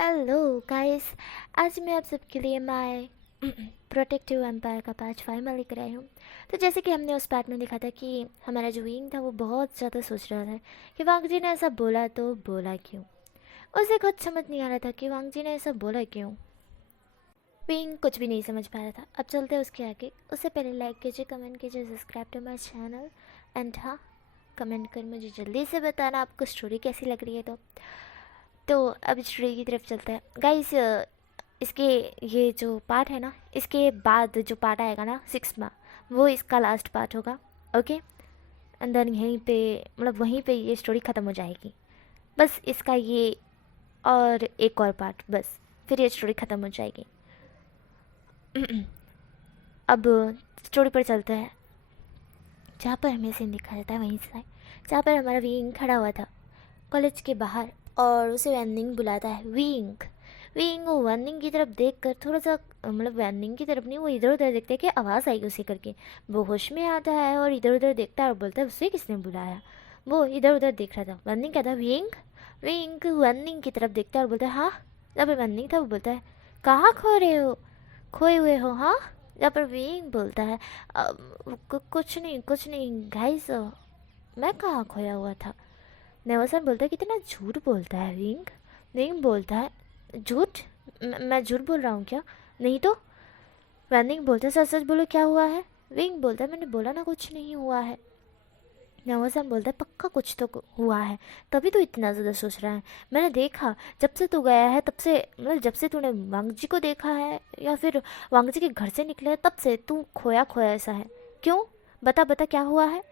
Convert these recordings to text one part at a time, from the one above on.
Hello guys. आज मैं आप सबके लिए माय प्रोटेक्टिव एम्पायर का पार्ट 5 में लेकर आई हूँ। तो जैसे कि हमने उस पार्ट में देखा था कि हमारा जो विंग था वो बहुत ज़्यादा सोच रहा था कि वांग जी ने ऐसा बोला तो बोला क्यों। उसे खुद समझ नहीं आ रहा था कि वांग जी ने ऐसा बोला क्यों। विंग कुछ भी नहीं समझ पा रहा था। अब चलते हैं उसके आगे। उससे पहले लाइक कीजिए, कमेंट कीजिए, subscribe to my channel and हाँ, कमेंट कर मुझे जल्दी से बताना आपको स्टोरी कैसी लग रही है। तो अब स्टोरी की तरफ चलते हैं गाइस। इसके ये जो पार्ट है ना, इसके बाद जो पार्ट आएगा ना 6 में, वो इसका लास्ट पार्ट होगा। ओके, एंड देन यहीं पे मतलब वहीं पे ये स्टोरी ख़त्म हो जाएगी। बस इसका ये और एक और पार्ट, बस फिर ये स्टोरी ख़त्म हो जाएगी। अब स्टोरी पर चलते हैं जहाँ पर हमें सीन दिखा जाता है, वहीं से जहाँ पर हमारा विंग खड़ा हुआ था कॉलेज के बाहर, और उसे वैनिंग बुलाता है। विंग विंग वो वैनिंग की तरफ देख कर थोड़ा सा, मतलब वैनिंग की तरफ नहीं, वो इधर उधर देखते हैं कि आवाज़ आई उसे करके। वो होश में आता है और इधर उधर देखता है और बोलता है उसे किसने बुलाया। वो इधर उधर देख रहा था। वैनिंग कहता है विंग विंग। वैनिंग की तरफ देखता है और बोलता है हाँ। जब पर वैनिंग था वो बोलता है कहाँ खो रहे हो, खोए हुए हो हाँ। जहाँ पर विंग बोलता है कुछ नहीं गाइस, मैं कहाँ खोया हुआ था। नेवासन बोलता है कितना झूठ बोलता है विंग। विंग बोलता है झूठ, मैं झूठ बोल रहा हूँ क्या? नहीं तो। वैनिंग बोलता है सच सच बोलो क्या हुआ है। विंग बोलता है मैंने बोला ना कुछ नहीं हुआ है। नेवासन बोलता है पक्का कुछ तो हुआ है, तभी तो इतना ज़्यादा सोच रहा है। मैंने देखा जब से तू गया है तब से, मतलब जब से तूने वांग जी को देखा है या फिर वांग जी के घर से निकले तब से तू खोया खोया ऐसा है। क्यों, बता बता क्या हुआ है।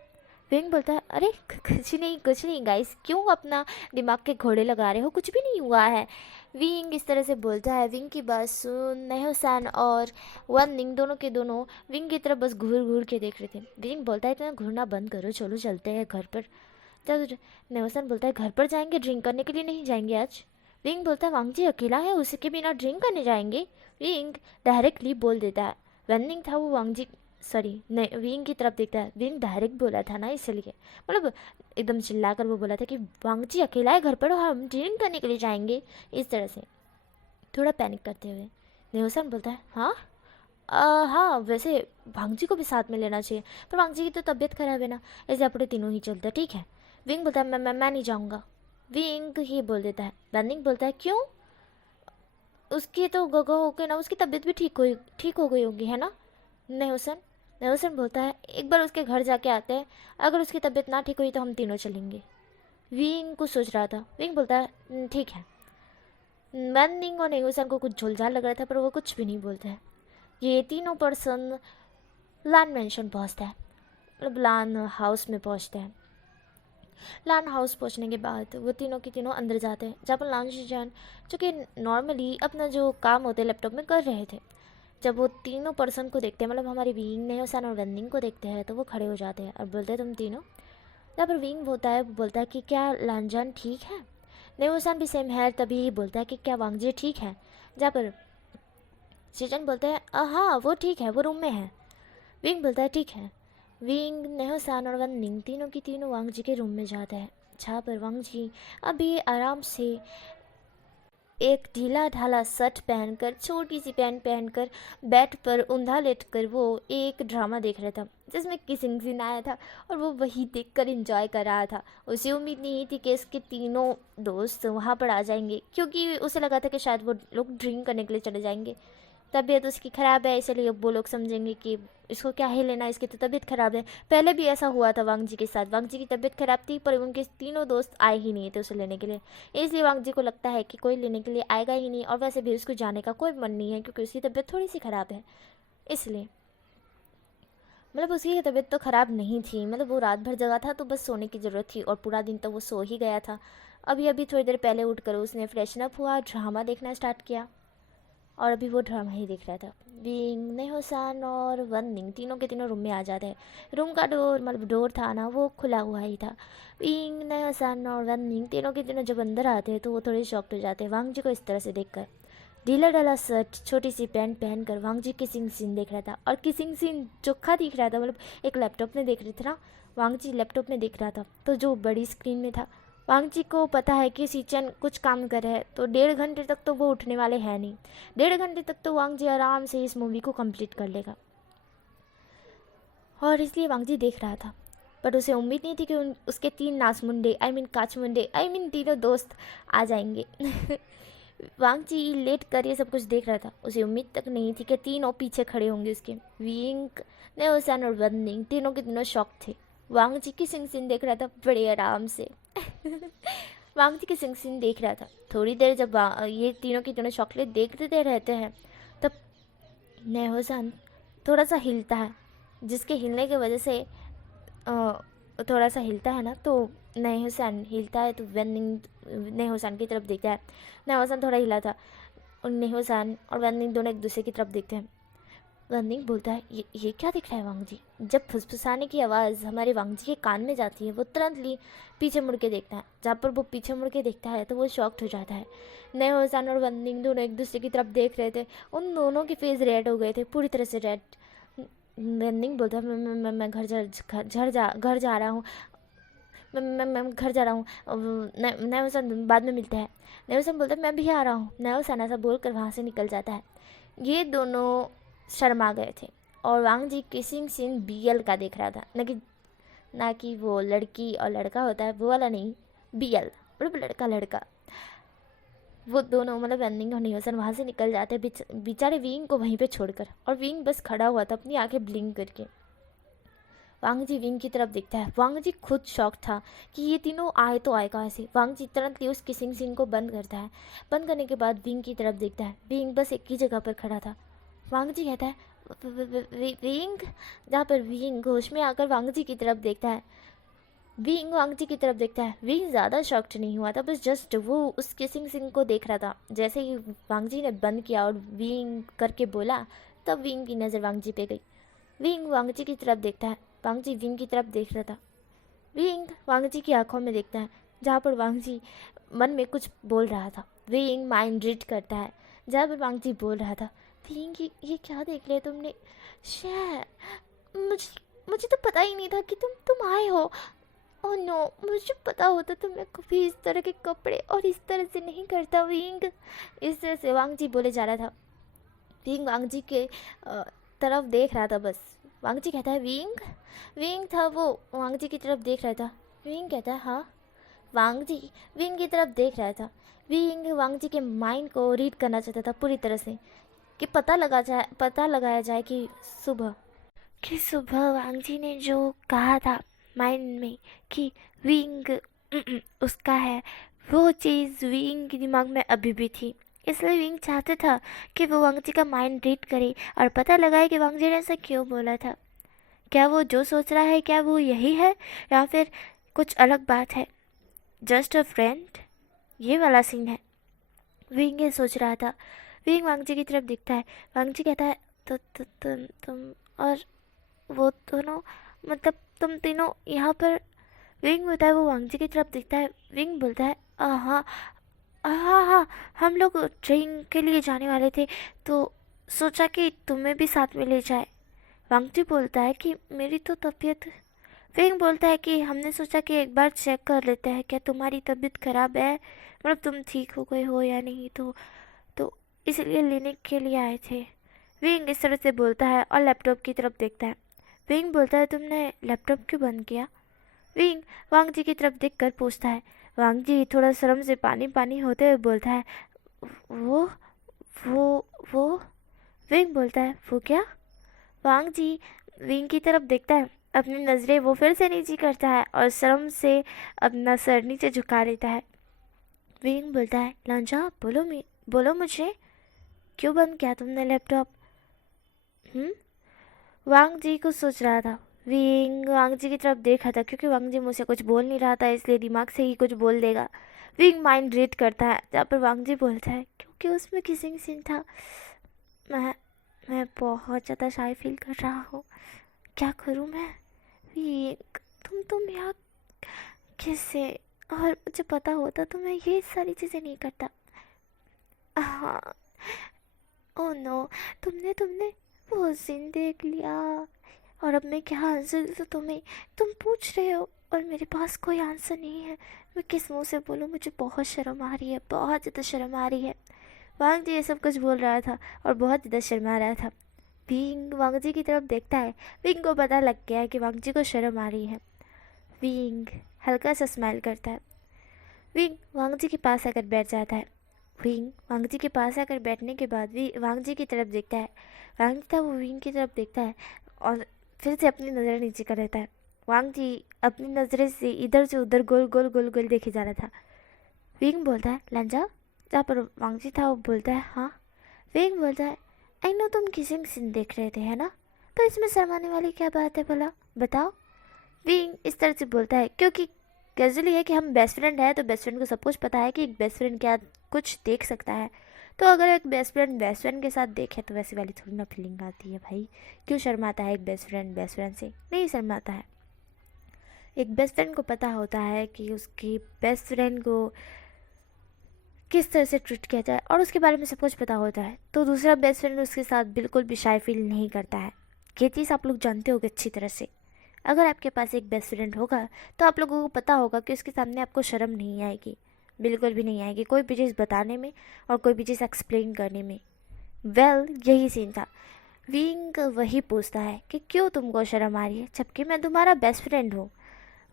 विंग बोलता है अरे कुछ नहीं गाइस, क्यों अपना दिमाग के घोड़े लगा रहे हो, कुछ भी नहीं हुआ है। विंग इस तरह से बोलता है। विंग की बात सुन नेहसान और वन निंग दोनों के दोनों विंग की तरफ बस घूर घूर के देख रहे थे। विंग बोलता है इतना घूरना बंद करो, चलो चलते हैं घर पर। तब नेहसान बोलता है घर पर जाएंगे, ड्रिंक करने के लिए नहीं जाएंगे आज। विंग बोलता है वांग जी अकेला है, उसके बिना ड्रिंक करने जाएंगे। विंग डायरेक्टली बोल देता है। वनिंग था वो वांग जी, सॉरी नहीं, विंग की तरफ देखता है। विंग डायरेक्ट बोला था ना, इसलिए मतलब एकदम चिल्लाकर वो बोला था कि वांग जी अकेला है घर पर और हम ड्रिंक करने के लिए जाएंगे, इस तरह से थोड़ा पैनिक करते हुए। नेहोसन बोलता है हाँ हाँ वैसे वांग जी को भी साथ में लेना चाहिए, पर वांग जी की तो तबीयत खराब है ना, ऐसे अपने तीनों ही चलते ठीक है। विंग बोलता है मैं नहीं जाऊँगा। विंग ही बोल देता है। वनिंग बोलता है क्यों, उसकी तो गगो होके ना उसकी तबीयत भी ठीक हो गई होगी है ना। नेहोसन नेहोसन बोलता है एक बार उसके घर जाके आते हैं, अगर उसकी तबीयत ना ठीक हुई तो हम तीनों चलेंगे। विंग कुछ सोच रहा था। विंग बोलता है ठीक है। मैनिंग और नेहोसन को कुछ झोलझाल लग रहा था पर वो कुछ भी नहीं बोलते हैं। ये तीनों पर्सन लान मेंशन पहुँचता है, मतलब लान हाउस में पहुँचते हैं। लान हाउस पहुंचने के बाद वो तीनों के तीनों अंदर जाते हैं, जहाँ पर लान शिजान जो कि नॉर्मली अपना जो काम होते हैं लैपटॉप में कर रहे थे। जब वो तीनों पर्सन को देखते हैं, मतलब हमारे विंग नेहोसन और वेनिंग को देखते हैं, तो वो खड़े हो जाते हैं और बोलते हैं तुम तीनों। जहाँ पर विंग बोलता है कि क्या लानजान ठीक है। नेहोसन भी सेम है तभी बोलता है कि क्या वांगजी ठीक है। जहाँ पर शिजन बोलता है हाँ वो ठीक है, वो रूम में है। विंग बोलता है ठीक है। विंग नेहोसान और वनिंग तीनों की तीनों वांग जी के रूम में जाते हैं, जहाँ पर वांग जी अभी आराम से एक ढीला ढाला शर्ट पहनकर, छोटी सी पैंट पहनकर, बेड पर ऊंधा लेटकर वो एक ड्रामा देख रहा था जिसमें किसिंग सीन आया था, और वो वही देखकर एंजॉय कर रहा था। उसे उम्मीद नहीं थी कि इसके तीनों दोस्त वहाँ पर आ जाएंगे, क्योंकि उसे लगा था कि शायद वो लोग ड्रिंक करने के लिए चले जाएंगे। तबीयत उसकी ख़राब है इसलिए वो लोग समझेंगे कि इसको क्या ही लेना, इसकी तो तबीयत ख़राब है। पहले भी ऐसा हुआ था वांग जी के साथ, वांग जी की तबीयत ख़राब थी पर उनके तीनों दोस्त आए ही नहीं थे उसे लेने के लिए। इसलिए वांग जी को लगता है कि कोई लेने के लिए आएगा ही नहीं, और वैसे भी उसको जाने का कोई मन नहीं है क्योंकि उसकी तबीयत थोड़ी सी ख़राब है। इसलिए मतलब उसकी तबीयत तो ख़राब नहीं थी, मतलब वो रात भर जगा था तो बस सोने की ज़रूरत थी, और पूरा दिन तो वो सो ही गया था। अभी अभी थोड़ी देर पहले उठकर उसने फ्रेशन अप हुआ, ड्रामा देखना स्टार्ट किया, और अभी वो ड्रामा ही देख रहा था। विंग नेहोसान और वनिंग तीनों के तीनों रूम में आ जाते हैं। रूम का डोर, मतलब डोर था ना, वो खुला हुआ ही था। विंग नेहोसान और वनिंग तीनों के तीनों जब अंदर आते हैं तो वो थोड़े शॉक्ड हो जाते हैं वांग जी को इस तरह से देखकर। ढीला ढाला शर्ट, छोटी सी पैंट पहनकर वांग जी किसिंग सीन देख रहा था, और किसिंग सीन चोखा दिख रहा था, मतलब एक लैपटॉप में देख रहे थे ना, वांग जी लैपटॉप में देख रहा था तो जो बड़ी स्क्रीन में था वांग जी को पता है कि सीचन कुछ काम कर रहा है, तो 1.5 घंटे तक तो वो उठने वाले हैं नहीं। 1.5 घंटे तक तो वांग जी आराम से इस मूवी को कंप्लीट कर लेगा, और इसलिए वांग जी देख रहा था। पर उसे उम्मीद नहीं थी कि उसके 3 नासमुंडे काचमुंडे तीनों दोस्त आ जाएंगे। वांग जी लेट कर ये सब कुछ देख रहा था। उसे उम्मीद तक नहीं थी कि तीनों पीछे खड़े होंगे उसके। विंग, नेओसान और वननिंग तीनों के तीनों शॉक थे। वांग जी की सिंग देख रहा था बड़े आराम से। वांग जी की सिंग देख रहा था। थोड़ी देर जब ये तीनों के तीनों चॉकलेट देखते रहते हैं, तब नेहोसान थोड़ा सा हिलता है, जिसके हिलने की वजह से थोड़ा सा हिलता है ना, तो नेहोसान हिलता है तो वननिंग नेहोसान की तरफ देखता है। नेहोसान थोड़ा हिला था और नेहोसान और वननिंग दोनों एक दूसरे की तरफ देखते हैं। वननिंग बोलता है, ये क्या दिख रहा है वांग जी? जब फुसफुसाने की आवाज़ हमारे वांग जी के कान में जाती है, वो तुरंत पीछे मुड़ के देखता है। जहाँ पर वो पीछे मुड़ के देखता है तो वो शॉक्ड हो जाता है। नेहोसान और वननिंग दोनों एक दूसरे की तरफ देख रहे थे। उन दोनों के फेस रेड हो गए थे, पूरी तरह से रेड। वननिंग बोलता है, मैं घर जा रहा हूँ। मैं घर जा रहा हूँ। नेहोसान बाद में मिलते हैं। नेहोसान बोलता है, मैं भी आ रहा हूँ। नेहोसान ऐसा बोलकर वहाँ से निकल जाता है। ये दोनों शर्मा गए थे और वांग जी किसिंग सीन बीएल का देख रहा था, ना कि वो लड़की और लड़का होता है वो वाला नहीं, बीएल मतलब लड़का लड़का। वो दोनों मतलब वननिंग और नेहोसान वहाँ से निकल जाते हैं बेचारे विंग को वहीं पे छोड़कर, और विंग बस खड़ा हुआ था अपनी आंखें ब्लिंक करके। वांग जी विंग की तरफ देखता है। वांग जी खुद शॉक था कि ये तीनों आए तो आए कहाँ से। वांग जी तुरंत उस किसिंग सीन को बंद करता है। बंद करने के बाद विंग की तरफ देखता है। विंग बस एक ही जगह पर खड़ा था। वांग जी कहता है, विंग, जहाँ पर विंग होश में आकर वांग जी की तरफ देखता है। विंग वांग जी की तरफ देखता है। विंग ज़्यादा शॉक्ड नहीं हुआ था, बस जस्ट वो उस किसिंग सीन को देख रहा था। जैसे ही वांग जी ने बंद किया और विंग करके बोला, तब विंग की नज़र वांग जी पे गई। विंग वांग जी की तरफ देखता है। वांग जी विंग की तरफ देख रहा था। विंग वांग जी की आंखों में देखता है, जहाँ पर वांग जी मन में कुछ बोल रहा था। विंग माइंड रीड करता है, जहाँ पर वांग जी बोल रहा था, विंग ये क्या देख लिया तुमने? शे, मुझे तो पता ही नहीं था कि तुम आए हो। ओह नो, मुझे पता होता तो मैं कभी इस तरह के कपड़े और इस तरह से नहीं करता विंग। इस तरह से वांग जी बोले जा रहा था। विंग वांग जी के तरफ देख रहा था बस। वांग जी कहता है, विंग विंग था वो, वांग जी की तरफ देख रहा था। विंग कहता है, हाँ। वांग जी विंग की तरफ देख रहा था। विंग वांग जी के माइंड को रीड करना चाहता था पूरी तरह से, कि पता लगाया जाए कि सुबह वांग जी ने जो कहा था माइंड में कि विंग उसका है, वो चीज़ विंग के दिमाग में अभी भी थी। इसलिए विंग चाहता था कि वो वांग जी का माइंड रीड करे और पता लगाए कि वांग जी ने ऐसा क्यों बोला था। क्या वो जो सोच रहा है, क्या वो यही है या फिर कुछ अलग बात है? जस्ट अ फ्रेंड, ये वाला सीन है। विंग ये सोच रहा था। विंग वांग जी की तरफ दिखता है। वांग जी कहता है, तो तुम और वो दोनों, मतलब तुम तीनों यहाँ पर? विंग बोलता है, वो वांग जी की तरफ दिखता है। विंग बोलता है, हाँ हाँ हाँ, हम लोग ट्रेन के लिए जाने वाले थे तो सोचा कि तुम्हें भी साथ में ले जाए। वांग जी बोलता है कि मेरी तो तबीयत। विंग बोलता है कि हमने सोचा कि एक बार चेक कर लेते हैं, क्या तुम्हारी तबीयत खराब है, मतलब तुम ठीक हो गए हो या नहीं, तो इसलिए लेने के लिए आए थे। विंग इस तरह से बोलता है और लैपटॉप की तरफ देखता है। विंग बोलता है, तुमने लैपटॉप क्यों बंद किया? विंग वांग जी की तरफ देखकर पूछता है। वांग जी थोड़ा शर्म से पानी पानी होते हुए बोलता है, वो वो विंग बोलता है, वो क्या? वांग जी विंग की तरफ देखता है। अपनी नज़रें वो फिर से नीचे करता है और शर्म से अपना सर नीचे झुका लेता है। विंग बोलता है, लांजा, बोलो मुझे, क्यों बंद किया तुमने लैपटॉप? वांग जी कुछ सोच रहा था। विंग वांग जी की तरफ देखा था, क्योंकि वांग जी मुझसे कुछ बोल नहीं रहा था, इसलिए दिमाग से ही कुछ बोल देगा। विंग माइंड रीड करता है, जहाँ पर वांग जी बोलता है, क्योंकि उसमें किसिंग सीन था। मैं बहुत ज़्यादा शाय फील कर रहा हूँ, क्या करूँ मैं? विंग, तुम यहाँ किससे? और मुझे पता होता तो मैं ये सारी चीज़ें नहीं करता। हाँ, ओह नो, तुमने वो सीन देख लिया और अब मैं क्या आंसर दूँ तुम्हें? तुम पूछ रहे हो और मेरे पास कोई आंसर नहीं है। मैं किस मुंह से बोलूँ, मुझे बहुत शर्म आ रही है, बहुत ज़्यादा शर्म आ रही है। वांग जी ये सब कुछ बोल रहा था और बहुत ज़्यादा शर्मा रहा था। विंग वांग जी की तरफ देखता है। विंग को पता लग गया है कि वांग जी को शर्म आ रही है। विंग हल्का सा स्माइल करता है। विंग वांग जी के पास आकर बैठ जाता है। विंग वांग जी के पास आकर बैठने के बाद भी वांग जी की तरफ देखता है। वांग जी था वो विंग की तरफ देखता है और फिर से अपनी नज़र नीचे कर देता है। वांग जी अपनी नज़रें से इधर से उधर गोल गोल गोल गोल देखे जा रहा था। विंग बोलता है लंजा। जहाँ पर वांग जी था वो बोलता है हाँ। विंग बोलता है आई नो तुम किसिंग सीन देख रहे थे है ना, तो इसमें शर्माने वाली क्या बात है भला, बताओ। विंग इस तरह से बोलता है क्योंकि कैजुअली है कि हम बेस्ट फ्रेंड है, तो बेस्ट फ्रेंड को सब कुछ पता है कि एक बेस्ट फ्रेंड क्या कुछ देख सकता है। तो अगर एक बेस्ट फ्रेंड के साथ देखे तो वैसी वाली थोड़ी ना फीलिंग आती है भाई। क्यों शर्माता है एक बेस्ट फ्रेंड से, नहीं शर्माता है। एक बेस्ट फ्रेंड को पता होता है कि उसकी बेस्ट फ्रेंड को किस तरह से ट्रीट किया जाए और उसके बारे में सब कुछ पता होता है, तो दूसरा बेस्ट फ्रेंड उसके साथ बिल्कुल भी शाय फील नहीं करता है। ये चीज़ आप लोग जानते होगे अच्छी तरह से। अगर आपके पास एक बेस्ट फ्रेंड होगा तो आप लोगों को पता होगा कि उसके सामने आपको शर्म नहीं आएगी, बिल्कुल भी नहीं आएगी, कोई भी चीज़ बताने में और कोई भी चीज़ एक्सप्लेन करने में। यही सीन था। विंग वही पूछता है कि क्यों तुमको शर्म आ रही है जबकि मैं तुम्हारा बेस्ट फ्रेंड हूँ।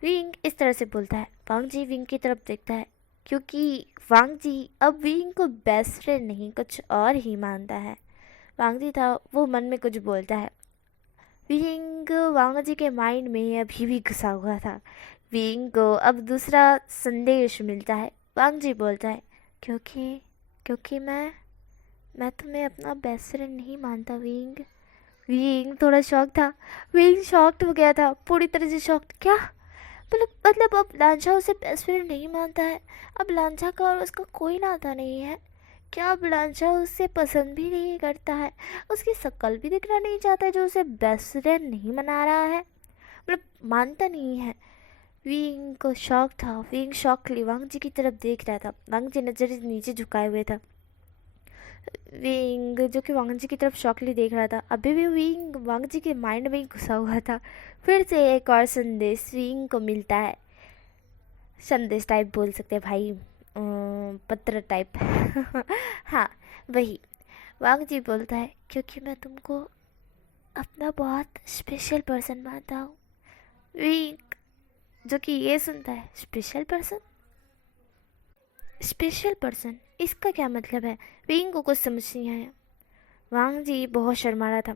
विंग इस तरह से बोलता है। वांग जी विंग की तरफ देखता है क्योंकि वांग जी अब विंग को बेस्ट फ्रेंड नहीं कुछ और ही मानता है। वांग जी था वो मन में कुछ बोलता है। विंग वांग जी के माइंड में अभी भी घुसा हुआ था। विंग को अब दूसरा संदेश मिलता है। वांग जी बोलता है क्योंकि क्योंकि मैं तुम्हें अपना बेस्ट फ्रेंड नहीं मानता विंग। विंग थोड़ा शॉक था। विंग शॉक्ड हो गया था, पूरी तरह से शॉक्ड। क्या मतलब अब लांछा उसे बेस्ट फ्रेंड नहीं मानता है, अब लांछा का और उसका कोई नाता नहीं है क्या, अब लांछा उससे पसंद भी नहीं करता है, उसकी शक्ल भी दिखना नहीं चाहता है जो उसे बेस्ट फ्रेंड नहीं मना रहा है, मतलब मानता नहीं है। विंग को शौक था। विंग शॉकली वांग जी की तरफ देख रहा था। वांग जी नजर नीचे झुकाए हुए था। विंग जो कि वांग जी की तरफ शॉकली देख रहा था। अभी भी विंग वांग जी के माइंड में ही घुसा हुआ था। फिर से एक और संदेश विंग को मिलता है। संदेश टाइप बोल सकते हैं भाई, पत्र टाइप। हाँ वही। वांग जी बोलता है क्योंकि मैं तुमको अपना बहुत स्पेशल पर्सन मानता हूँ। विंग जो कि ये सुनता है स्पेशल पर्सन इसका क्या मतलब है। विंग को कुछ समझ नहीं आया। वांग जी बहुत शर्मा रहा था।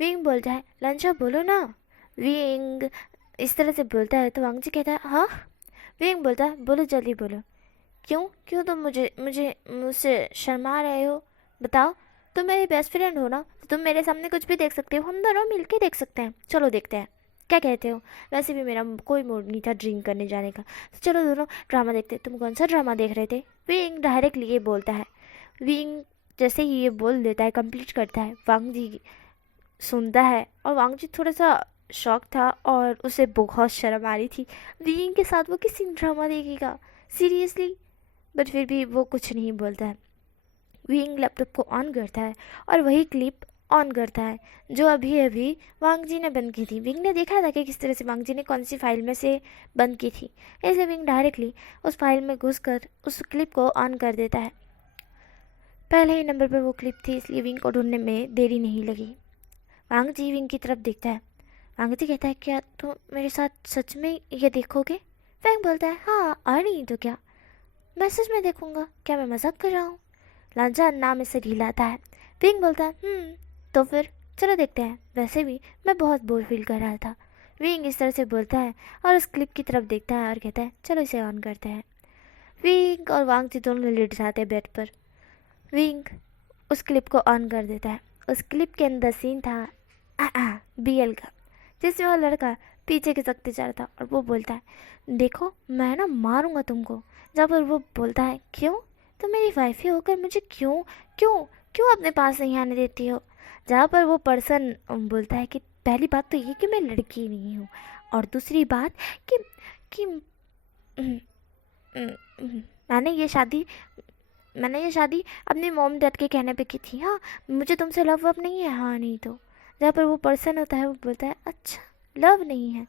विंग बोलता है लंचा बोलो ना। विंग इस तरह से बोलता है तो वांग जी कहता है हाँ। विंग बोलता है बोलो जल्दी बोलो। क्यों क्यों तुम मुझसे शर्मा रहे हो, बताओ। तुम मेरे बेस्ट फ्रेंड हो ना, तो तुम मेरे सामने कुछ भी देख सकते हो, हम दोनों मिलके देख सकते हैं, चलो देखते हैं क्या कहते हो। वैसे भी मेरा कोई मूड नहीं था ड्रिंक करने जाने का, तो चलो दोनों ड्रामा देखते। तुम कौन सा ड्रामा देख रहे थे। विंग डायरेक्टली ये बोलता है। विंग जैसे ही ये बोल देता है, कंप्लीट करता है, वांग जी सुनता है और वांग जी थोड़ा सा शॉक था और उसे बहुत शर्म आ रही थी। विंग के साथ वो किसी ड्रामा देखेगा सीरियसली, बट फिर भी वो कुछ नहीं बोलता है। विंग लैपटॉप को ऑन करता है और वही क्लिप ऑन करता है जो अभी अभी वांग जी ने बंद की थी। विंग ने देखा था कि किस तरह से वांग जी ने कौन सी फाइल में से बंद की थी, इसलिए विंग डायरेक्टली उस फाइल में घुसकर उस क्लिप को ऑन कर देता है। पहले ही नंबर पर वो क्लिप थी, इसलिए विंग को ढूंढने में देरी नहीं लगी। वांग जी विंग की तरफ देखता है। वांग जी कहता है क्या तुम मेरे साथ सच में ये देखोगे। विंग बोलता है हाँ और नहीं तो क्या, मैं सच में देखूंगा, क्या मैं मजाक कर रहा हूँ। लांचा नाम से हिलाता है। विंग बोलता है तो फिर चलो देखते हैं, वैसे भी मैं बहुत बोर फील कर रहा था। विंग इस तरह से बोलता है और उस क्लिप की तरफ देखता है और कहता है चलो इसे ऑन करते हैं। विंग और वांग जी दोनों लेट जाते हैं बेड पर। विंग उस क्लिप को ऑन कर देता है। उस क्लिप के अंदर सीन था बीएल का, जिसमें वो लड़का पीछे खिसकते जा रहा था और वो बोलता है देखो मैं ना मारूंगा तुमको। जहाँ पर वो बोलता है क्यों, तुम मेरी वाइफ होकर मुझे क्यों क्यों क्यों अपने पास नहीं आने देती हो। जहाँ पर वो पर्सन बोलता है कि पहली बात तो ये कि मैं लड़की नहीं हूँ, और दूसरी बात कि मैंने ये शादी अपने मॉम डैड के कहने पे की थी। हाँ मुझे तुमसे लव वव नहीं है, हाँ नहीं तो। जहाँ पर वो पर्सन होता है वो बोलता है अच्छा लव नहीं है,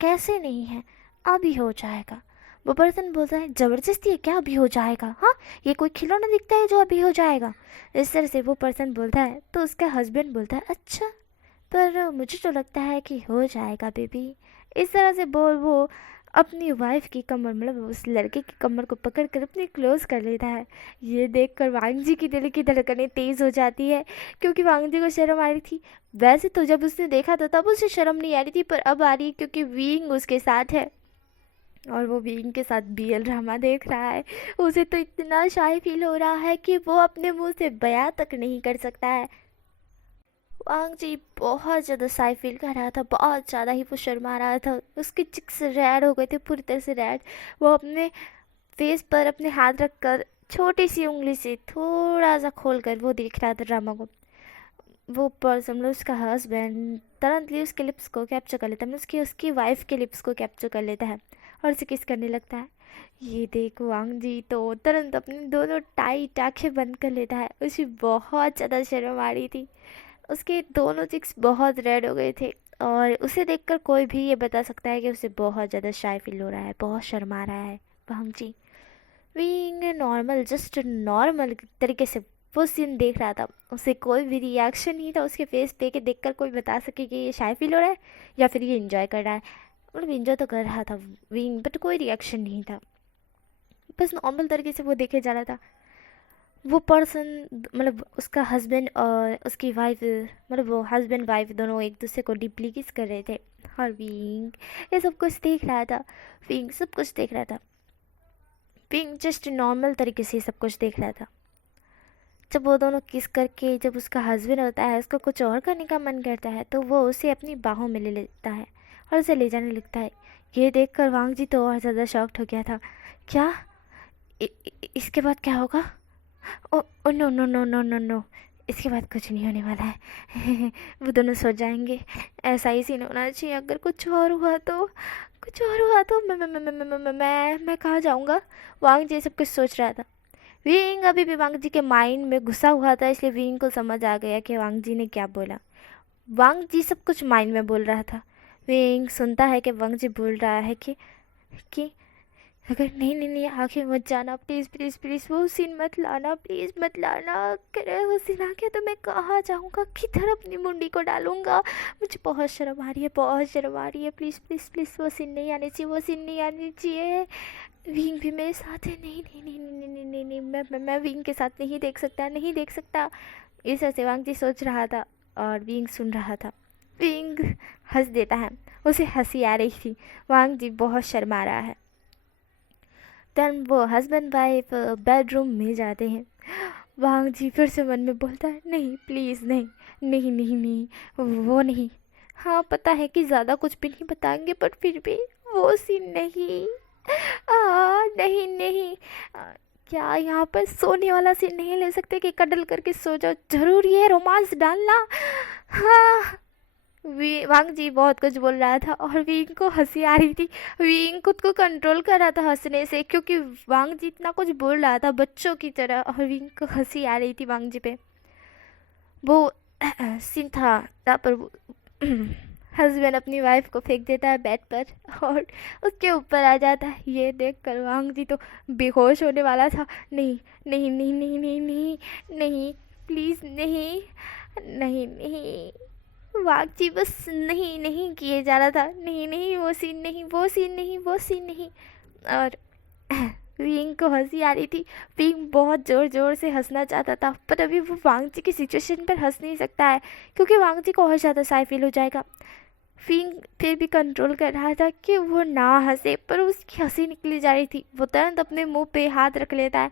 कैसे नहीं है, अभी हो जाएगा। वो पर्सन बोलता है ज़बरदस्ती है क्या, अभी हो जाएगा, हाँ ये कोई खिलौना दिखता है जो अभी हो जाएगा। इस तरह से वो पर्सन बोलता है तो उसका हस्बैंड बोलता है अच्छा, पर मुझे तो लगता है कि हो जाएगा बेबी। इस तरह से बोल वो अपनी वाइफ की कमर, मतलब उस लड़के की कमर को पकड़ कर अपनी क्लोज कर लेता है। ये देखकर वांगजी की दिल की धड़कनें तेज़ हो जाती है, क्योंकि वांगजी को शर्म आ रही थी। वैसे तो जब उसने देखा था तब उसे शर्म नहीं आ रही थी, पर अब आ रही है क्योंकि वीइंग उसके साथ है और वो वीइंग के साथ बीएल ड्रामा देख रहा है। उसे तो इतना शाय फील हो रहा है कि वो अपने मुंह से बयां तक नहीं कर सकता है। वांग जी बहुत ज़्यादा साई फील कर रहा था, बहुत ज़्यादा ही वो शर्मा रहा था। उसके चिक्स रेड हो गए थे, पूरी तरह से रेड। वो अपने फेस पर अपने हाथ रखकर छोटी सी उंगली से थोड़ा सा खोल कर वो देख रहा था ड्रामा को। वो पर्सन, मतलब उसका हस्बैंड, तुरंतली उसके लिप्स को कैप्चर कर लेता है, मतलब उसकी उसकी वाइफ के लिप्स को कैप्चर कर लेता है और उसे किस करने लगता है। ये देख वांग जी तो तुरंत अपनी दोनों टाइट आंखें बंद कर लेता है। उसे बहुत ज़्यादा शर्म आ रही थी, उसके दोनों चिक्स बहुत रेड हो गए थे और उसे देखकर कोई भी ये बता सकता है कि उसे बहुत ज़्यादा शाय फील हो रहा है, बहुत शर्मा रहा है वांग जी। बीइंग नॉर्मल, जस्ट नॉर्मल तरीके से वो सीन देख रहा था। उसे कोई भी रिएक्शन नहीं था उसके फेस पे कि देखकर कोई बता सके कि ये शाय फील हो रहा है या फिर ये इंजॉय कर रहा है। मतलब इंजॉय तो कर रहा था बीइंग, बट कोई रिएक्शन नहीं था, बस नॉर्मल तरीके से वो देखे जा रहा था। वो पर्सन, मतलब उसका हस्बैंड और उसकी वाइफ, मतलब वो हस्बैंड वाइफ दोनों एक दूसरे को डीपली किस कर रहे थे और बीइंग ये सब कुछ देख रहा था। बीइंग सब कुछ देख रहा था, बीइंग जस्ट नॉर्मल तरीके से सब कुछ देख रहा था। जब वो दोनों किस करके जब उसका हस्बैंड होता है उसको कुछ और करने का मन करता है तो वो उसे अपनी बाहों में ले लेता है और उसे ले जाने लगता है। ये देखकर वांग जी तो और ज़्यादा शॉक्ड हो गया था। क्या इसके बाद क्या होगा? Oh oh no no no no no no, इसके बाद कुछ नहीं होने वाला है। वो दोनों सो जाएंगे, ऐसा ही सीन होना चाहिए। अगर कुछ और हुआ तो, कुछ और हुआ तो मैं कहाँ जाऊँगा? वांग जी सब कुछ सोच रहा था। विंग अभी भी वांग जी के माइंड में घुसा हुआ था, इसलिए विंग को समझ आ गया कि वांग जी ने क्या बोला। वांग जी सब कुछ माइंड में बोल रहा था। विंग सुनता है कि वांग जी बोल रहा है कि अगर नहीं नहीं नहीं आगे मत जाना, प्लीज़ प्लीज़ प्लीज़ वो सीन मत लाना, प्लीज़ मत लाना। करे वो सीन आ गया तो मैं कहाँ जाऊँगा, किधर अपनी मुंडी को डालूँगा? मुझे बहुत शर्म आ रही है, बहुत शर्म आ रही है। प्लीज़ प्लीज़ प्लीज़ वो सीन नहीं आनी चाहिए, वो सीन नहीं आनी चाहिए। विंग भी मेरे साथ है। नहीं नहीं नहीं नहीं नहीं नहीं नहीं, मैं विंग के साथ नहीं देख सकता, नहीं देख सकता। इस ऐसे वांग जी सोच रहा था और विंग सुन रहा था। विंग हंस देता है, उसे हंसी आ रही थी। वांग जी बहुत शर्मा रहा है। देन वो हस्बैंड वाइफ बेडरूम में जाते हैं। वांग जी फिर से मन में बोलता है नहीं प्लीज़ नहीं नहीं नहीं नहीं वो नहीं। हाँ पता है कि ज़्यादा कुछ भी नहीं बताएंगे, पर फिर भी वो सीन नहीं। नहीं नहीं, क्या यहाँ पर सोने वाला सीन नहीं ले सकते कि कडल करके सो जाओ? जरूरी है रोमांस डालना? हाँ। वांग जी बहुत कुछ बोल रहा था और विंग को हंसी आ रही थी। विंग खुद को कंट्रोल कर रहा था हंसने से, क्योंकि वांग जी इतना कुछ बोल रहा था बच्चों की तरह और विंग को हंसी आ रही थी वांग जी पे। वो सीन था जहाँ पर हस्बैंड अपनी वाइफ को फेंक देता है बेड पर और उसके ऊपर आ जाता है। ये देख कर वांग जी तो बेहोश होने वाला था। नहीं नहीं नहीं नहीं नहीं नहीं नहीं, प्लीज़ नहीं नहीं नहीं। वांग जी बस नहीं नहीं किए जा रहा था। नहीं नहीं वो सीन नहीं, वो सीन नहीं, वो सीन नहीं। और विंग को हंसी आ रही थी। विंग बहुत ज़ोर ज़ोर से हंसना चाहता था, पर अभी वो वांग जी की सिचुएशन पर हंस नहीं सकता है, क्योंकि वांग जी को और ज़्यादा साई फील हो जाएगा। विंग फिर भी कंट्रोल कर रहा था कि वो ना हंसे, पर उसकी हंसी निकली जा रही थी। वो तुरंत अपने मुंह पे हाथ रख लेता है,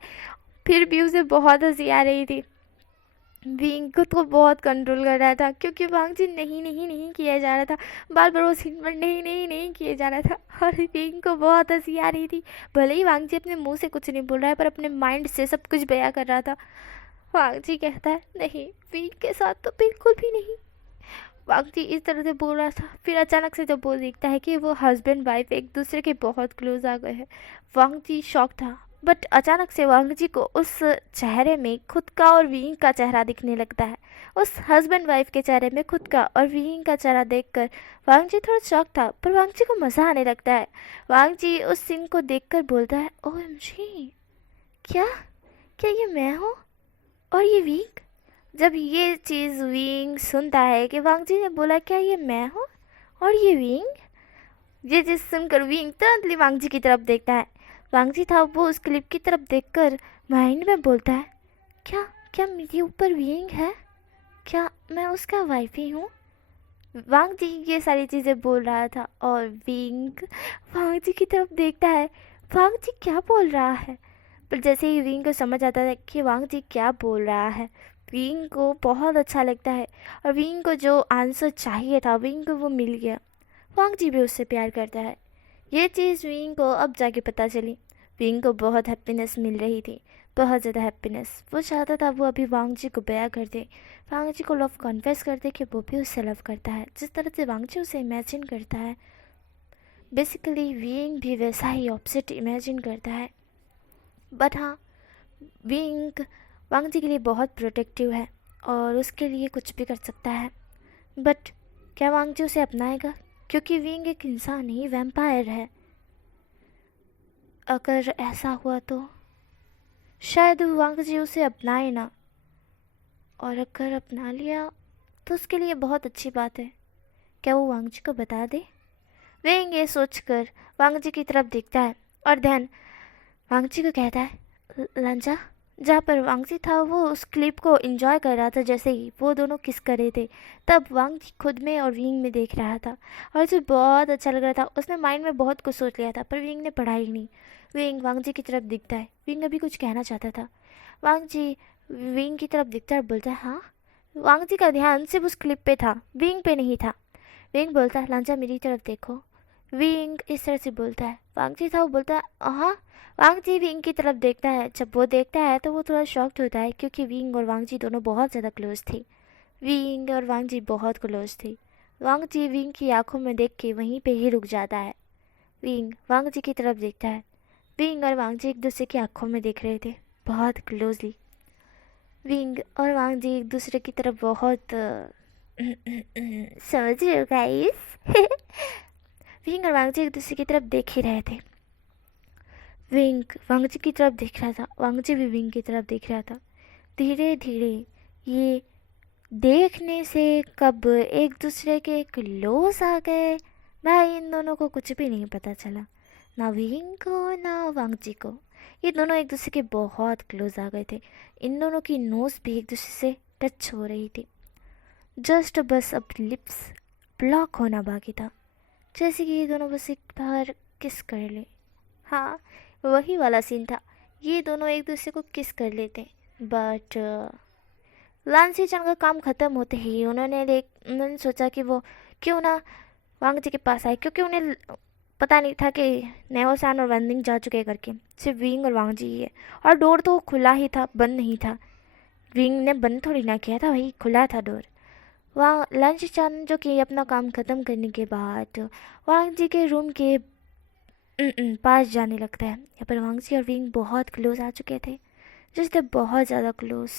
फिर भी उसे बहुत हंसी आ रही थी। विंग खुद को बहुत कंट्रोल कर रहा था, क्योंकि वांग जी नहीं नहीं नहीं किया जा रहा था। बार बार वो सीन पर नहीं नहीं नहीं किए जा रहा था और विंग को बहुत हंसी आ रही थी। भले ही वांग जी अपने मुंह से कुछ नहीं बोल रहा है, पर अपने माइंड से सब कुछ बयां कर रहा था। वांग जी कहता है नहीं, विंग के साथ तो बिल्कुल भी नहीं। वांग जी इस तरह से बोल रहा था, फिर अचानक से जब वो देखता है कि वो हस्बैंड वाइफ एक दूसरे के बहुत क्लोज आ गए हैं, वांग जी शॉक था। बट अचानक से वांग जी को उस चेहरे में खुद का और विंग का चेहरा दिखने लगता है। उस हस्बैंड वाइफ के चेहरे में खुद का और विंग का चेहरा देखकर वांग जी थोड़ा शॉक था, पर वांग जी को मज़ा आने लगता है। वांग जी उस सीन को देखकर बोलता है, ओएमजी, क्या क्या ये मैं हूँ और ये विंग? जब ये चीज़ विंग सुनता है कि वांग जी ने बोला क्या ये मैं हूँ और ये विंग, ये चीज़ सुनकर विंग तुरंत वांग जी की तरफ देखता है। वांग जी था वो उस क्लिप की तरफ देखकर माइंड में बोलता है, क्या क्या मेरे ऊपर विंग है? क्या मैं उसका वाइफ ही हूँ? वांग जी ये सारी चीज़ें बोल रहा था और विंग वांग जी की तरफ देखता है, वांग जी क्या बोल रहा है? पर जैसे ही विंग को समझ आता है कि वांग जी क्या बोल रहा है, विंग को बहुत अच्छा लगता है और विंग को जो आंसर चाहिए था विंग को वो मिल गया। वांग जी भी उससे प्यार करता है। ये चीज़ विंग को अब जाके पता चली। विंग को बहुत हैप्पीनेस मिल रही थी, बहुत ज़्यादा हैप्पीनेस। वो चाहता था वो अभी वांग जी को बयां कर दे, वांग जी को लव कॉन्फेस कर दे कि वो भी उससे लव करता है, जिस तरह से वांग जी उसे इमेजिन करता है। बेसिकली विंग भी वैसा ही ऑपोजिट इमेजिन करता है। बट हाँ, विंग वांग जी के लिए बहुत प्रोटेक्टिव है और उसके लिए कुछ भी कर सकता है। बट क्या वांग जी उसे अपनाएगा? क्योंकि विंग एक इंसान ही वैम्पायर है। अगर ऐसा हुआ तो शायद वांग जी उसे अपनाए ना, और अगर अपना लिया तो उसके लिए बहुत अच्छी बात है। क्या वो वांग जी को बता दे? विंग ये सोचकर वांग जी की तरफ देखता है और देन वांग जी को कहता है, लंजा। जहाँ पर वांग जी था वो उस क्लिप को एंजॉय कर रहा था, जैसे ही वो दोनों किस कर रहे थे तब वांग जी खुद में और विंग में देख रहा था और उसे बहुत अच्छा लग रहा था। उसने माइंड में बहुत कुछ सोच लिया था पर विंग ने पढ़ा ही नहीं। विंग वांग जी की तरफ दिखता है, विंग अभी कुछ कहना चाहता था। वांग जी विंग की तरफ दिखता है और बोलता है, हाँ। वांग जी का ध्यान सिर्फ उस क्लिप पे था, विंग पे नहीं था। विंग बोलता है, लांचा मेरी तरफ देखो। विंग इस तरह से बोलता है। वांग जी था वो बोलता है, हाँ। वांग जी विंग की तरफ देखता है। जब वो देखता है तो वो थोड़ा शॉक्ड होता है क्योंकि विंग और वांग जी दोनों बहुत ज़्यादा क्लोज थे। विंग और वांग जी बहुत क्लोज थे। वांग जी विंग की आंखों में देख के वहीं पे ही रुक जाता है। विंग वांग जी की तरफ देखता है। विंग और वांग जी एक दूसरे की आंखों में देख रहे थे बहुत क्लोजली। विंग और वांग जी एक दूसरे की तरफ बहुत समझ रहे हो गाइस? विंग और वांग जी एक दूसरे की तरफ देख ही रहे थे। विंग वांग जी की तरफ देख रहा था, वांग जी भी विंग की तरफ देख रहा था। धीरे धीरे ये देखने से कब एक दूसरे के क्लोज आ गए, भाई इन दोनों को कुछ भी नहीं पता चला, ना विंग को ना वांग जी को। ये दोनों एक दूसरे के बहुत क्लोज आ गए थे। इन दोनों की नोज भी एक दूसरे से टच हो रही थी। जस्ट बस अब लिप्स ब्लॉक होना बाकी था, जैसे कि ये दोनों बस एक बार किस कर ले। हाँ, वही वाला सीन था, ये दोनों एक दूसरे को किस कर लेते। बट लांसी चंद का काम ख़त्म होते ही उन्होंने सोचा कि वो क्यों ना वांग जी के पास आए, क्योंकि उन्हें पता नहीं था कि नेओसान और वंदिंग जा चुके करके, सिर्फ विंग और वांग जी ही है। और डोर तो खुला ही था, बंद नहीं था। विंग ने बंद थोड़ी ना किया था, वही खुला था डोर। वहाँ लंच चान जो कि अपना काम ख़त्म करने के बाद वांग जी के रूम के पास जाने लगता है। यहाँ पर वांग जी और विंग बहुत क्लोज आ चुके थे, जिससे बहुत ज़्यादा क्लोज।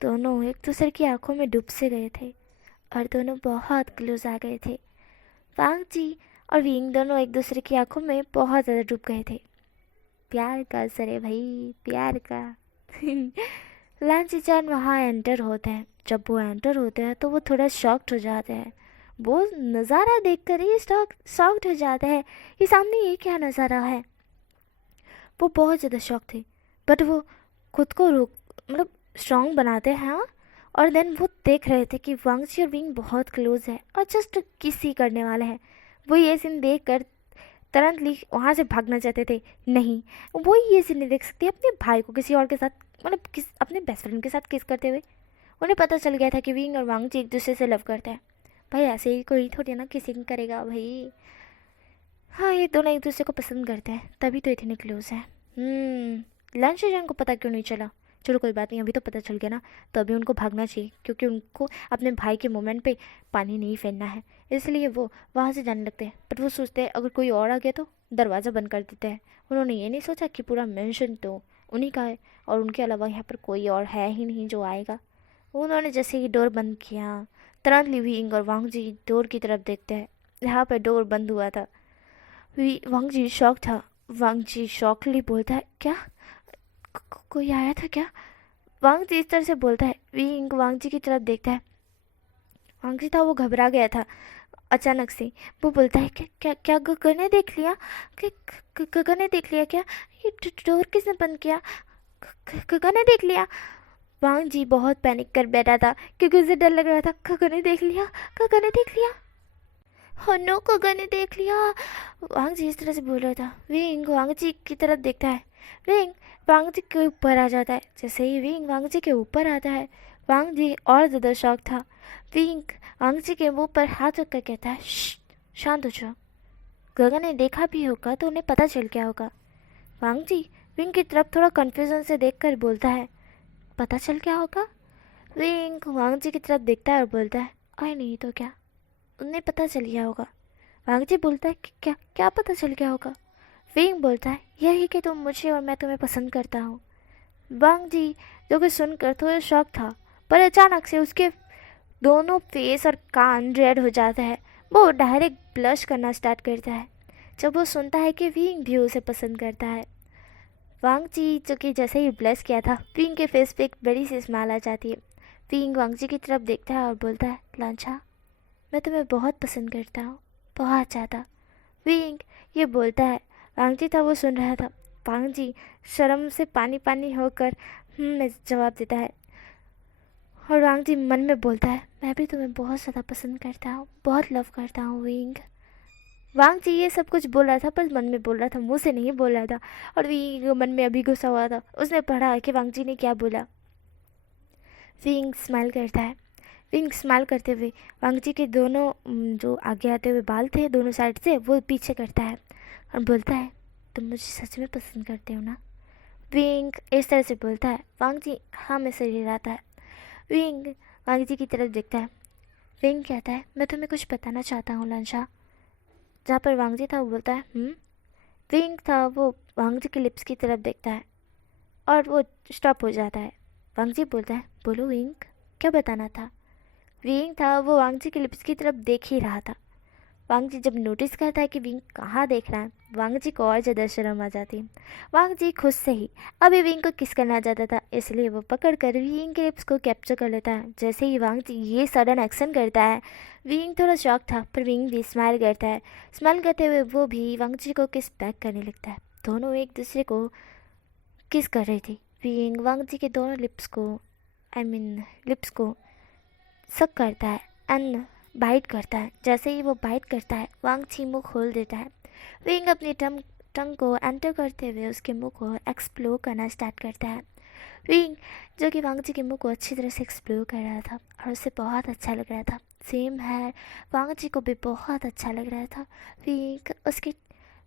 दोनों एक दूसरे की आंखों में डूब से गए थे और दोनों बहुत क्लोज आ गए थे। वांग जी और विंग दोनों एक दूसरे की आंखों में बहुत ज़्यादा डूब गए थे। प्यार का असर है भाई, प्यार का। लांची चान वहाँ एंटर होते हैं। जब वो एंटर होते हैं तो वो थोड़ा शॉक्ड हो जाते हैं। वो नज़ारा देखकर ही शॉक्ड हो जाते हैं, ये सामने ये क्या नज़ारा है। वो बहुत ज़्यादा शॉक थे, बट वो खुद को रोक मतलब स्ट्रॉन्ग बनाते हैं। हाँ, और देन वो देख रहे थे कि वांगची और विंग बहुत क्लोज है और जस्ट किस ही करने वाले हैं। वो ये सीन देख कर तुरंतली वहाँ से भागना चाहते थे। नहीं, वो ये सीन नहीं देख सकते अपने भाई को किसी और के साथ, मतलब किस अपने बेस्ट फ्रेंड के साथ किस करते हुए। उन्हें पता चल गया था कि विंग और वांगची एक दूसरे से लव करते हैं। भाई ऐसे ही कोई थोड़ी ना किसिंग करेगा भाई। हाँ, ये दोनों एक दूसरे को पसंद करते हैं, तभी तो इतने क्लोज हैं। लंच जन को पता क्यों नहीं चला चलो कोई बात नहीं, अभी तो पता चल गया ना, तो अभी उनको भागना चाहिए क्योंकि उनको अपने भाई के मोमेंट पे पानी नहीं फेरना है। इसलिए वो वहाँ से जाने लगते हैं। बट वो सोचते हैं अगर कोई और आ गया तो दरवाज़ा बंद कर देते हैं। उन्होंने ये नहीं सोचा कि पूरा मेंशन तो उन्हीं का है और उनके अलावा यहाँ पर कोई और है ही नहीं जो आएगा। उन्होंने जैसे ही डोर बंद किया, तुरंत लिविंग और वांग जी डोर की तरफ देखते हैं जहाँ पर डोर बंद हुआ था। वांग जी शॉक था। वांग जी शॉकली बोलता है, क्या कोई आया था क्या? वांग जी इस तरह से बोलता है। विंग वांग जी की तरफ देखता है। वांग जी था वो घबरा गया था अचानक से। वो बोलता है, क्या क्या क्या गगन ने देख लिया? गगन ने देख लिया क्या? ये डोर किसने बंद किया? गगन ने देख लिया? वांग जी बहुत पैनिक कर बैठा था क्योंकि उसे डर लग रहा था। गगन ने देख लिया? गगन ने देख लिया? हो नो, गगन ने देख लिया। वांग जी इस तरह से बोल रहा था। विंग वांग जी की तरफ देखता है। विंग वांग जी के ऊपर आ जाता है। जैसे ही विंग वांग जी के ऊपर आता है, वांग जी और ज़्यादा शॉक था। विंग वांग जी के मुंह पर हाथ रखकर कहता है, शांत हो जाओ। गगन ने देखा भी होगा तो उन्हें पता चल गया होगा। वांग जी विंग की तरफ थोड़ा कन्फ्यूजन से देखकर बोलता है, पता चल क्या होगा? विंग वांग जी की तरफ देखता है और बोलता है, अरे नहीं तो क्या, उन्हें पता चल गया होगा। वांग जी बोलता है कि क्या क्या पता चल गया होगा? विंग बोलता है, यही कि तुम मुझे और मैं तुम्हें पसंद करता हूँ। वांग जी जो कि सुनकर थोड़ा शॉक था, पर अचानक से उसके दोनों फेस और कान रेड हो जाता है। वो डायरेक्ट ब्लश करना स्टार्ट करता है जब वो सुनता है कि विंग भी उसे पसंद करता है। वांग जी जो कि जैसे ही ब्लश किया था, विंग के फेस पे एक बड़ी सी स्माइल आ जाती है। विंग वांग जी की तरफ देखता है और बोलता है, लांछा मैं तुम्हें बहुत पसंद करता हूँ, बहुत ज़्यादा। विंग ये बोलता है। वांग जी था वो सुन रहा था। वांग जी शर्म से पानी पानी होकर में जवाब देता है और वांग जी मन में बोलता है, मैं भी तुम्हें बहुत ज़्यादा पसंद करता हूँ, बहुत लव करता हूँ विंग। वांग जी ये सब कुछ बोल रहा था पर मन में बोल रहा था, मुंह से नहीं बोल रहा था। और विंग मन में अभी गुस्सा हुआ था। उसने पढ़ा कि वांग जी ने क्या बोला। विंग स्माइल करता है। विंग स्माइल करते हुए वांग जी के दोनों जो आगे आते हुए बाल थे दोनों साइड से वो पीछे करता है और बोलता है, तुम मुझे सच में पसंद करते हो ना? विंग इस तरह से बोलता है। वांग जी हाँ में सिर हिलाता है। विंग वांग जी की तरफ देखता है। विंग कहता है, मैं तुम्हें कुछ बताना चाहता हूँ लांशा। जहाँ पर वांग जी था वो बोलता है, विंग था वो वांग जी के लिप्स की तरफ देखता है और वो स्टॉप हो जाता है। वांग जी बोलता है, बोलो विंग, क्या बताना था? विंग था वो वांग जी के लिप्स की तरफ देख ही रहा था। वांग जी जब नोटिस करता है कि विंग कहाँ देख रहा है, वांग जी को और ज़्यादा शर्म आ जाती है। वांग जी खुद से ही अभी विंग को किस करना चाहता था, इसलिए वो पकड़ कर विंग के लिप्स को कैप्चर कर लेता है। जैसे ही वांग जी ये सडन एक्शन करता है, विंग थोड़ा शॉक था पर विंग भी स्माइल करता है। स्माइल करते हुए वो भी वांग जी को किस बैक करने लगता है। दोनों एक दूसरे को किस कर रही थी। विंग वांग जी के दोनों लिप्स को लिप्स को सक करता है एंड बाइट करता है। जैसे ही वो बाइट करता है, वांग जी मुँह खोल देता है। विंग अपनी टंग को एंटर करते हुए उसके मुंह को एक्सप्लोर करना स्टार्ट करता है। विंग जो कि वांग जी के मुंह को अच्छी तरह से एक्सप्लोर कर रहा था और उसे बहुत अच्छा लग रहा था। सेम है, वांग जी को भी बहुत अच्छा लग रहा था। विंग उसके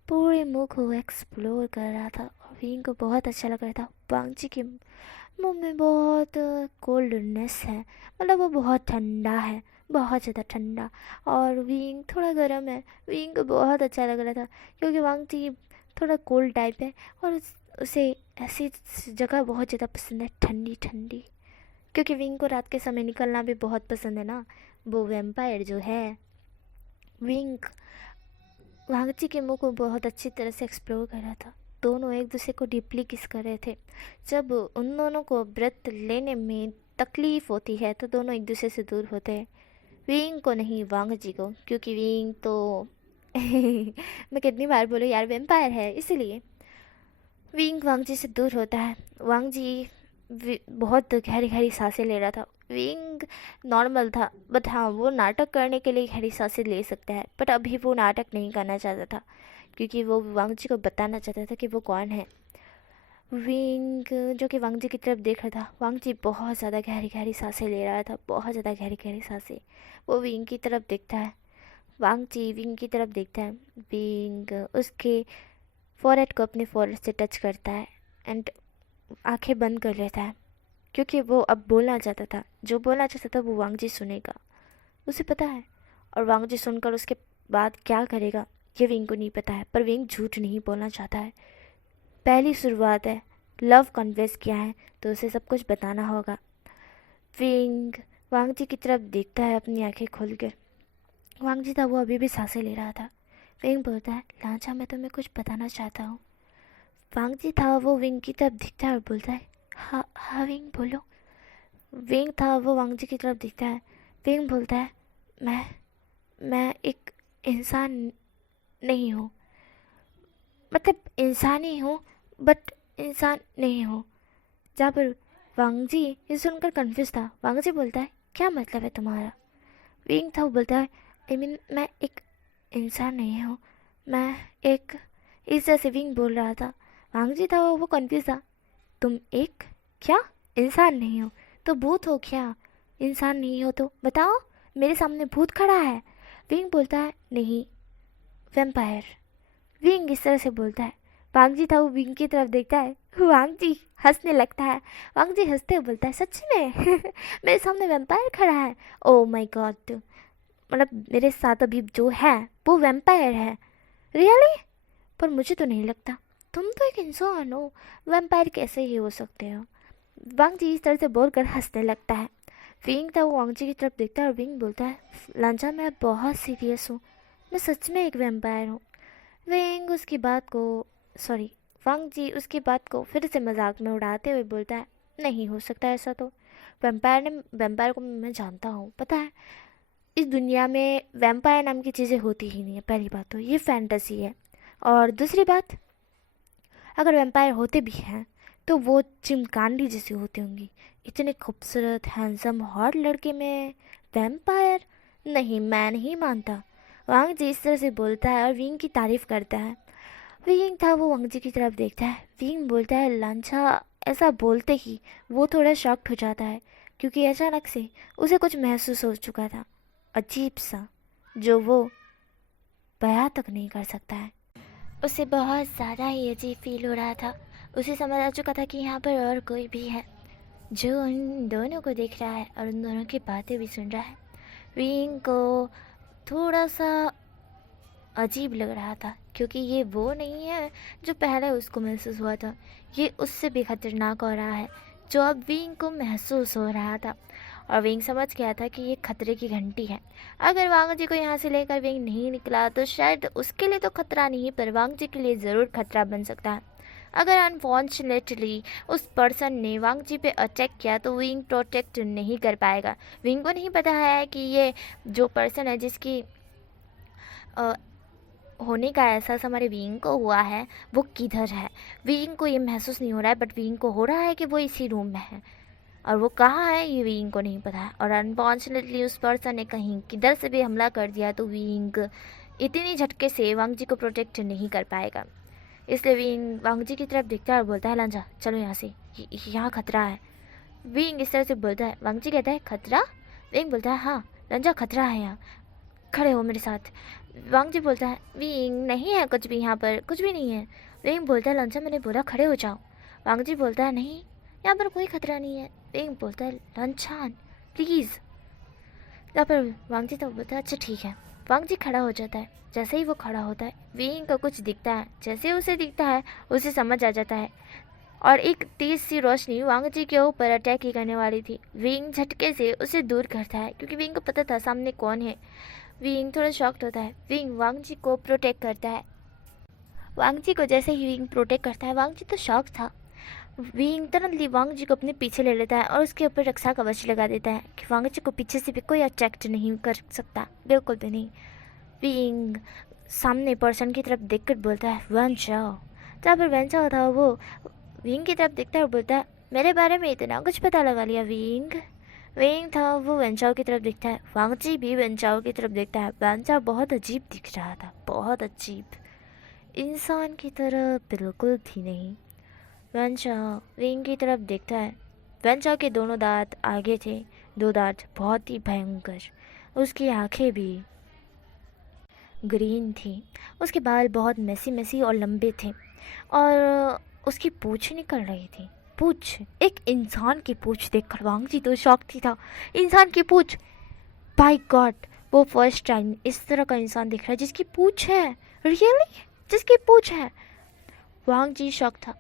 पूरे मुंह को एक्सप्लोर कर रहा था और विंग को बहुत अच्छा लग रहा था। वांग जी के मुंह में बहुत कोल्डनेस है, मतलब वो बहुत ठंडा है, बहुत ज़्यादा ठंडा। और विंग थोड़ा गर्म है। विंग को बहुत अच्छा लग रहा था क्योंकि वांग जी थोड़ा कोल्ड टाइप है और उसे ऐसी जगह बहुत ज़्यादा पसंद है, ठंडी ठंडी। क्योंकि विंग को रात के समय निकलना भी बहुत पसंद है ना, वो वैम्पायर जो है। विंग वांग जी के मुंह को बहुत अच्छी तरह से एक्सप्लोर कर रहा था। दोनों एक दूसरे को डीपली किस कर रहे थे। जब उन दोनों को ब्रेथ लेने में तकलीफ़ होती है तो दोनों एक दूसरे से दूर होते हैं। विंग को नहीं, वांग जी को, क्योंकि विंग तो मैं कितनी बार बोलूँ यार, वेम्पायर है इसीलिए। विंग वांग जी से दूर होता है। वांग जी बहुत गहरी गहरी सांसें ले रहा था। विंग नॉर्मल था बट हाँ वो नाटक करने के लिए गहरी सांसें ले सकता है, बट अभी वो नाटक नहीं करना चाहता था क्योंकि वो वांग जी को बताना चाहता था कि वो कौन है। विंग जो कि वांग जी की तरफ देख रहा था। वांग जी बहुत ज़्यादा गहरी गहरी सांसें ले रहा था, बहुत ज़्यादा गहरी गहरी सांसें। वो विंग की तरफ देखता है। वांग जी विंग की तरफ देखता है। विंग उसके फॉरहेड को अपने फॉरहेड से टच करता है एंड आंखें बंद कर लेता है। क्योंकि वो अब बोलना चाहता था, जो बोलना चाहता था वो वांगजी सुनेगा, उसे पता है। और वांगजी सुनकर उसके बाद क्या करेगा ये विंग को नहीं पता है, पर विंग झूठ नहीं बोलना चाहता है। पहली शुरुआत है, लव कन्फेस किया है तो उसे सब कुछ बताना होगा। विंग वांगजी की तरफ देखता है अपनी आंखें खोलकर। वांगजी था वो अभी भी सांसें ले रहा था। विंग बोलता है, लांचा मैं तुम्हें कुछ बताना चाहता हूँ। वांगजी था वो विंग की तरफ दिखता है और बोलता है, हाँ हाँ विंग बोलो। विंग था वो वांगजी की तरफ दिखता है। विंग बोलता है, मैं एक इंसान नहीं हूँ, मतलब इंसान ही हूँ बट इंसान नहीं हूँ। जहाँ पर वांगजी ये सुनकर कन्फ्यूज था। वांगजी बोलता है, क्या मतलब है तुम्हारा? विंग था वो बोलता है, आई मीन मैं एक इंसान नहीं हूँ, मैं एक, इस तरह से विंग बोल रहा था। वांगजी था वो कन्फ्यूज था। तुम एक क्या इंसान नहीं हो तो भूत हो क्या? इंसान नहीं हो तो बताओ, मेरे सामने भूत खड़ा है। विंग बोलता है, नहीं, वैम्पायर। विंग इस तरह से बोलता है। वांगजी था वो विंग की तरफ देखता है। वांगजी हंसने लगता है। वांगजी हंसते हुए बोलता है, सच में मेरे सामने वैम्पायर खड़ा है? ओ माय गॉड, मतलब मेरे साथ अभी जो है वो वैम्पायर है? रियली? पर मुझे तो नहीं लगता, तुम तो एक इंसान हो, वैम्पायर कैसे ही हो सकते हो? वांगजी इस तरह से बोलकर हंसने लगता है। विंग था वो वांगजी की तरफ देखता है और विंग बोलता है, लांचा मैं बहुत सीरियस हूँ, मैं सच में एक वैम्पायर हूँ। विंग उसकी बात को, सॉरी, वांगजी उसकी बात को फिर से मजाक में उड़ाते हुए बोलता है, नहीं हो सकता ऐसा तो। वैम्पायर को मैं जानता हूँ, पता है इस दुनिया में वैम्पायर नाम की चीज़ें होती ही नहीं है। पहली बात तो ये फैंटेसी है, और दूसरी बात, अगर वैम्पायर होते भी हैं तो वो चिमकांडी जैसी होती होंगी। इतने खूबसूरत हैंडसम हॉट लड़के में वैम्पायर? नहीं, मैं नहीं मानता। वांग जी इस तरह से बोलता है और विंग की तारीफ करता है। विंग था वो वांग जी की तरफ देखता है। विंग बोलता है, लांछा ऐसा बोलते ही वो थोड़ा शॉक्ड हो जाता है, क्योंकि अचानक से उसे कुछ महसूस हो चुका था, अजीब सा, जो वो बयां तक नहीं कर सकता है। उसे बहुत ज़्यादा ही अजीब फील हो रहा था। उसे समझ आ चुका था कि यहाँ पर और कोई भी है जो उन दोनों को देख रहा है और उन दोनों की बातें भी सुन रहा है। विंग को थोड़ा सा अजीब लग रहा था, क्योंकि ये वो नहीं है जो पहले उसको महसूस हुआ था। ये उससे भी खतरनाक हो रहा है जो अब विंग को महसूस हो रहा था। और विंग समझ गया था कि ये खतरे की घंटी है। अगर वांग जी को यहाँ से लेकर विंग नहीं निकला तो शायद उसके लिए तो खतरा नहीं, पर वांग जी के लिए ज़रूर खतरा बन सकता है। अगर अनफॉर्चुनेटली उस पर्सन ने वांग जी पे अटैक किया तो विंग प्रोटेक्ट नहीं कर पाएगा। विंग को नहीं पता है कि ये जो पर्सन है जिसकी होने का एहसास हमारे विंग को हुआ है वो किधर है। विंग को ये महसूस नहीं हो रहा है, बट विंग को हो रहा है कि वो इसी रूम में है, और वो कहाँ है ये विंग को नहीं पता है। और अनफॉर्चुनेटली उस पर्सन ने कहीं किधर से भी हमला कर दिया तो विंग इतनी झटके से वांग जी को प्रोटेक्ट नहीं कर पाएगा। इसलिए विंग वांग जी की तरफ देखता है और बोलता है, लांजा चलो यहाँ से, यहाँ खतरा है। विंग इस तरह से बोलता है। वांग जी कहता है, खतरा? विंग बोलता है, हाँ लांजा खतरा है, यहाँ खड़े हो मेरे साथ। वांग जी बोलता है, विंग नहीं है कुछ भी, यहाँ पर कुछ भी नहीं है। विंग बोलता है, लांचा मैंने बोला खड़े हो जाओ। वांग जी बोलता है, नहीं यहाँ पर कोई खतरा नहीं है। विंग बोलता है, लांछान प्लीज़। यहाँ पर वांग जी तो बोलता है, अच्छा ठीक है। वांग जी खड़ा हो जाता है। जैसे ही वो खड़ा होता है विंग का कुछ दिखता है। जैसे उसे दिखता है उसे समझ आ जाता है, और एक तेज सी रोशनी वांग जी के ऊपर अटैक ही करने वाली थी। विंग झटके से उसे दूर करता है, क्योंकि विंग को पता था सामने कौन है। विंग थोड़ा शॉक्ड होता है। विंग वांग जी को प्रोटेक्ट करता है। वांग जी को जैसे ही विंग प्रोटेक्ट करता है, वांग जी तो शॉक था। विंग तुरंत वांग जी को अपने पीछे ले लेता है और उसके ऊपर रक्षा कवच लगा देता है कि वांग जी को पीछे से भी कोई अटैक नहीं कर सकता, बिल्कुल भी नहीं। विंग सामने पर्सन की तरफ देखकर बोलता है, वन चाओ। जहाँ पर वन चाओ था वो विंग की तरफ देखता है और बोलता है, मेरे बारे में इतना कुछ पता लगा लिया विंग। विंग था वो वेंचाओ की तरफ देखता है। वांग जी भी वेंचाओ की तरफ देखता है। वेंचाओ बहुत अजीब दिख रहा था, बहुत अजीब, इंसान की तरह बिल्कुल भी नहीं। वेंचाओ विंग की तरफ देखता है। वेंचाओ के दोनों दांत आगे थे, दो दांत बहुत ही भयंकर। उसकी आंखें भी ग्रीन थी। उसके बाल बहुत मेसी मेसी और लंबे थे, और उसकी पूँछ निकल रही थी। पूछ, एक इंसान की पूछ देखकर वांग जी तो शॉक थी था। इंसान की पूछ, बाय गॉड, वो फर्स्ट टाइम इस तरह का इंसान दिख रहा है जिसकी पूछ है। रियली, जिसकी पूछ है। वांग जी शॉक था।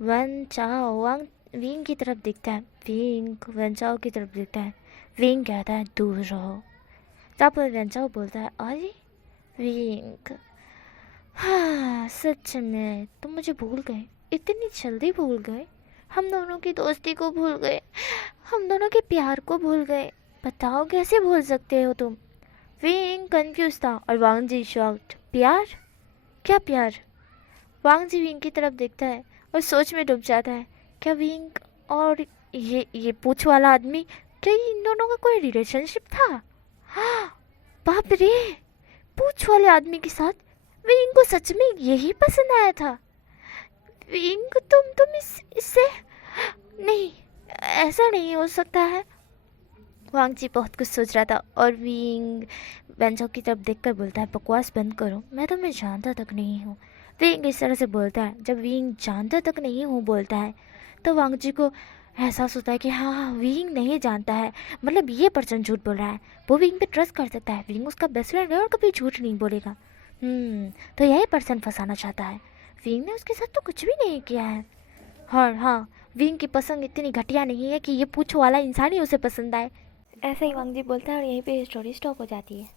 वन चाओ वांग विंग की तरफ दिखता है। विंग वन चाओ की तरफ दिखता है। विंग कहता है दूर रहो। तब वन चाओ बोलता है अरे विंग, हाँ सच में तुम मुझे भूल गए, इतनी जल्दी भूल गए। हम दोनों की दोस्ती को भूल गए, हम दोनों के प्यार को भूल गए। बताओ कैसे भूल सकते हो तुम। विंग कंफ्यूज था और वांग जी शॉक्ड। प्यार? क्या प्यार? वांग जी विंग की तरफ देखता है और सोच में डूब जाता है। क्या विंग और ये पूछ वाला आदमी, क्या इन दोनों का कोई रिलेशनशिप था? हाँ, बाप रे, पूछ वाले आदमी के साथ विंग को सच में यही पसंद आया था। विंग तुम इससे नहीं, ऐसा नहीं हो सकता है। वांग जी बहुत कुछ सोच रहा था और विंग बेंचों की तरफ देखकर बोलता है बकवास बंद करो, मैं तुम्हें जानता तक नहीं हूँ। विंग इस तरह से बोलता है। जब विंग जानता तक नहीं हूँ बोलता है तो वांग जी को एहसास होता है कि हाँ हाँ विंग नहीं जानता है, मतलब ये पर्सन झूठ बोल रहा है। वो विंग पे ट्रस्ट कर सकता है, विंग उसका बेस्ट फ्रेंड है और कभी झूठ नहीं बोलेगा। तो यही पर्सन फंसाना चाहता है। विंग ने उसके साथ तो कुछ भी नहीं किया है। और हाँ, विंग की पसंद इतनी घटिया नहीं है कि ये पूछो वाला इंसान ही उसे पसंद आए। ऐसा ही वांग जी बोलता है और यहीं पे स्टोरी स्टॉप हो जाती है।